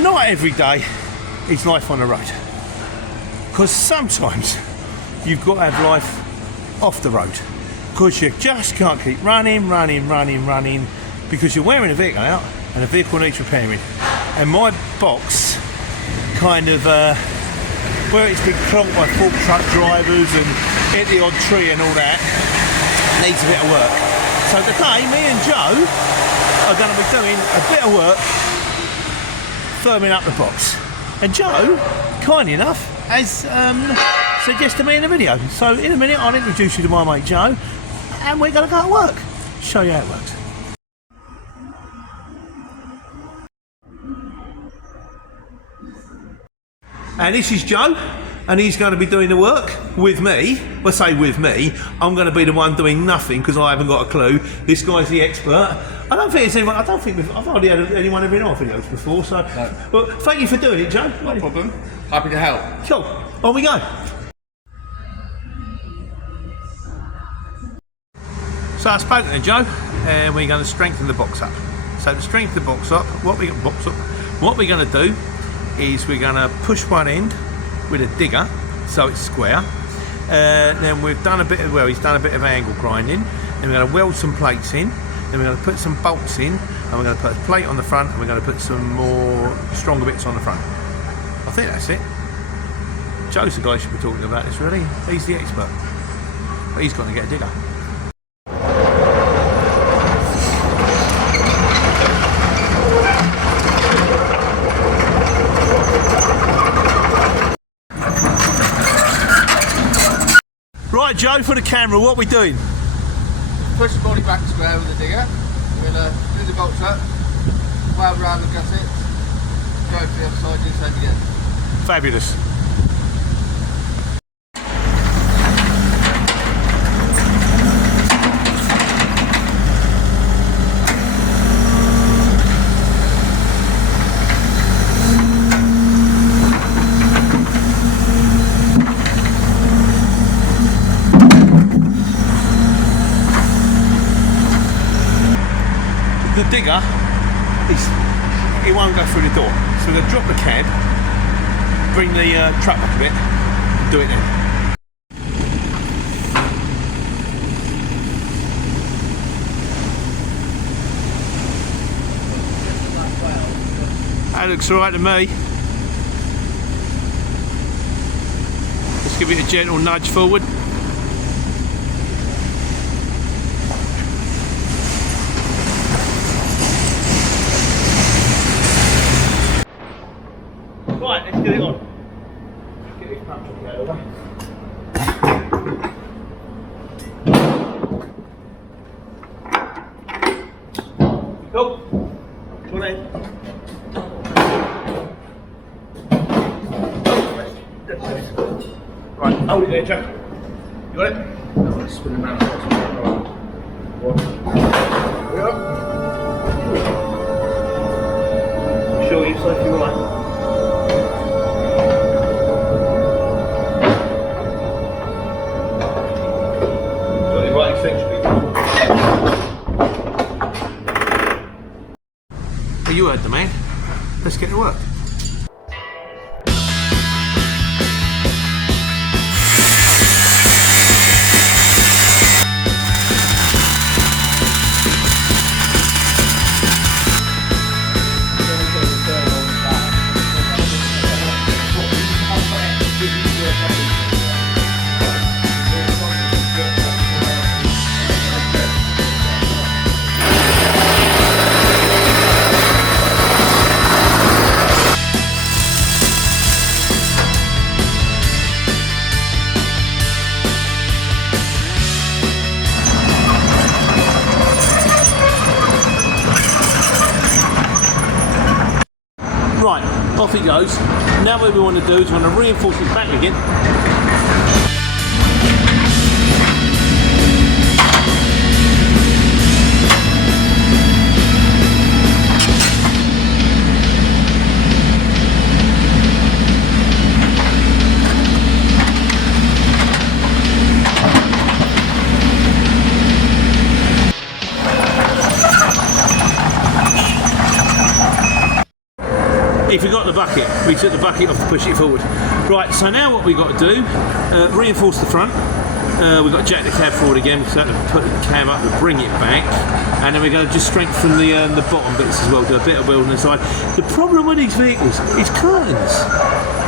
not every day is life on the road. Because sometimes you've got to have life off the road. Because you just can't keep running, because you're wearing a vehicle out and the vehicle needs repairing. And my box kind of, where it's been clonked by fork truck drivers and hit the odd tree and all that, needs a bit of work. So today, me and Joe are going to be doing a bit of work firming up the box. And Joe, kind enough, has suggested me in the video. So in a minute, I'll introduce you to my mate Joe, and we're going to go to work. Show you how it works. And this is Joe, and he's going to be doing the work with me. Well, say with me, I'm going to be the one doing nothing because I haven't got a clue. This guy's the expert. I don't think it's anyone. I've hardly had anyone ever in our videos before. So, no. Well, thank you for doing it, Joe. No problem. Happy to help. Cool. On we go. So I spoke to Joe, and we're going to strengthen the box up. So to strengthen the box up, what we're going to do is we're going to push one end with a digger so it's square. Then we've done a bit of, he's done a bit of angle grinding. Then we're going to weld some plates in. Then we're going to put some bolts in, and we're going to put a plate on the front, and we're going to put some more stronger bits on the front. I think that's it. Joe's the guy who should be talking about this, really. He's the expert. But he's got to get a digger. Right, Joe, for the camera, what are we doing? Push the body back square with the digger. We're going to do the bolts up, weld around the gusset, go to the other side, do the same again. Fabulous. The digger, it won't go through the door. So we're going to drop the cab, bring the truck back a bit, and do it then. That looks alright to me. Just give it a gentle nudge forward. Right, let's get it on. Get this punch off the out of the way. Cool. One end. Right, hold it there, Jack. You got it? No, spin it around. Sure you're safe, you're right. You heard the man. Let's get to work. Right, off he goes. Now what we want to do is we want to reinforce his back again. He forgot the bucket. We took the bucket off to push it forward. Right, so now what we've got to do, reinforce the front. We've got to jack the cab forward again, because we have to put the cab up and bring it back. And then we're going to just strengthen the bottom bits as well, do a bit of building inside. The problem with these vehicles is curtains.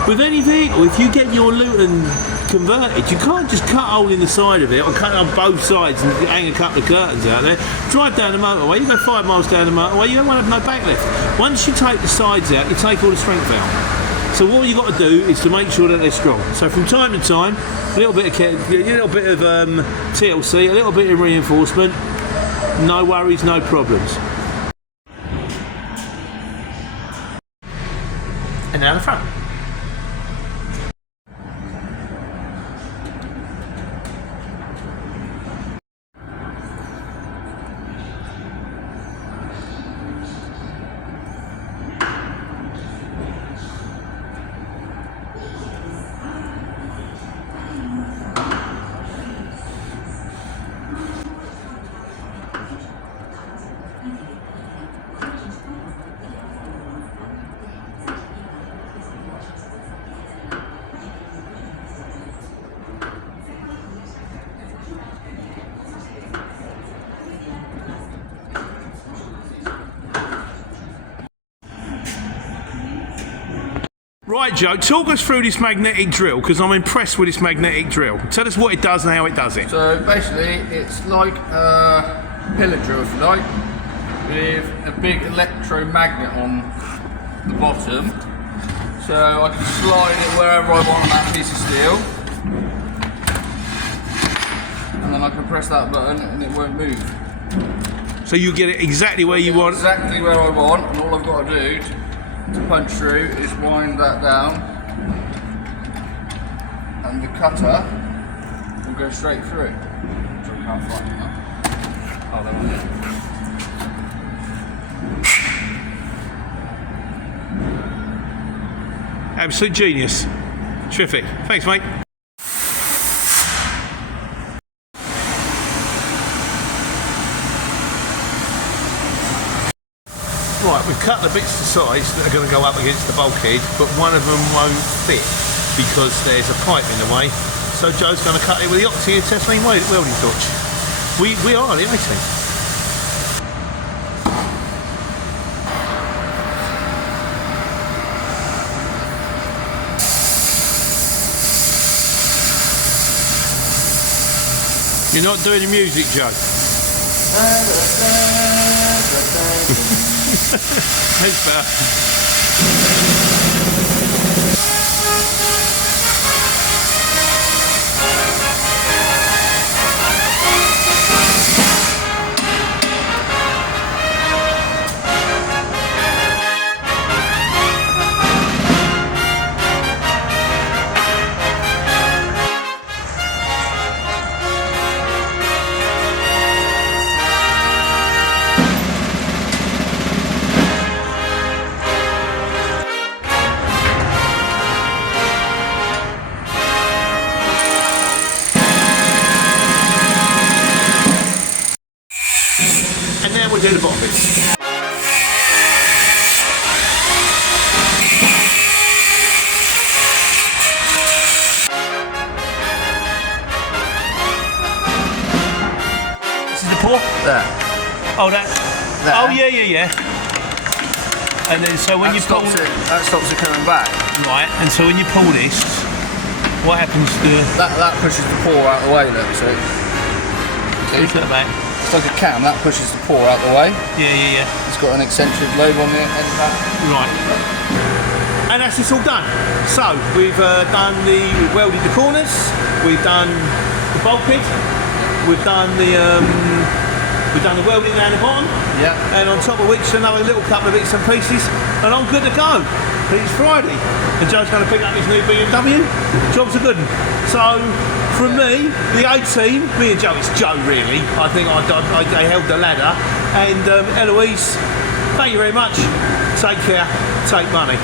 With any vehicle, if you get your Luton converted, you can't just cut a hole in the side of it or cut it on both sides and hang a couple of curtains out there. Drive down the motorway, you go 5 miles down the motorway, you won't have no backlift. Once you take the sides out, you take all the strength out. So what you've got to do is to make sure that they're strong. So from time to time, a little bit of TLC, a little bit of reinforcement, no worries, no problems. And now the front. Right, Joe, talk us through this magnetic drill, because I'm impressed with this magnetic drill. Tell us what it does and how it does it. So basically, it's like a pillar drill, if you like, with a big electromagnet on the bottom. So I can slide it wherever I want on that piece of steel, and then I can press that button and it won't move. So you get it exactly where you want? Exactly where I want, and all I've got to do to punch through is wind that down, and the cutter will go straight through. Which I can't find now. Oh, there we go. Absolute genius. Terrific. Thanks, mate. Right, we've cut the bits to size that are going to go up against the bulkhead, but one of them won't fit because there's a pipe in the way. So Joe's going to cut it with the Oxy and Tesla welding torch. We are the 18. You're not doing the music, Joe. That's better. And now we'll do the bottom bits. This is the pour? There. Oh, that. There. Oh, yeah. And then so when you pull that stops it coming back. right, and so when you pull this, what happens to That pushes the pour out the way. Look, so push that back? it's like a cam. That pushes the pour out the way. Yeah. It's got an eccentric lobe on the end of that. Right. And that's just all done. So we've welded the corners, we've done the bulkhead, we've done the welding down the bottom, Yeah. and on top of which another little couple of bits and pieces, and I'm good to go. It's Friday, and Joe's going to pick up his new BMW. Job's a good one. So from me, the 18, me and Joe, it's Joe really. I think I held the ladder, and Eloise, thank you very much. Take care, take money.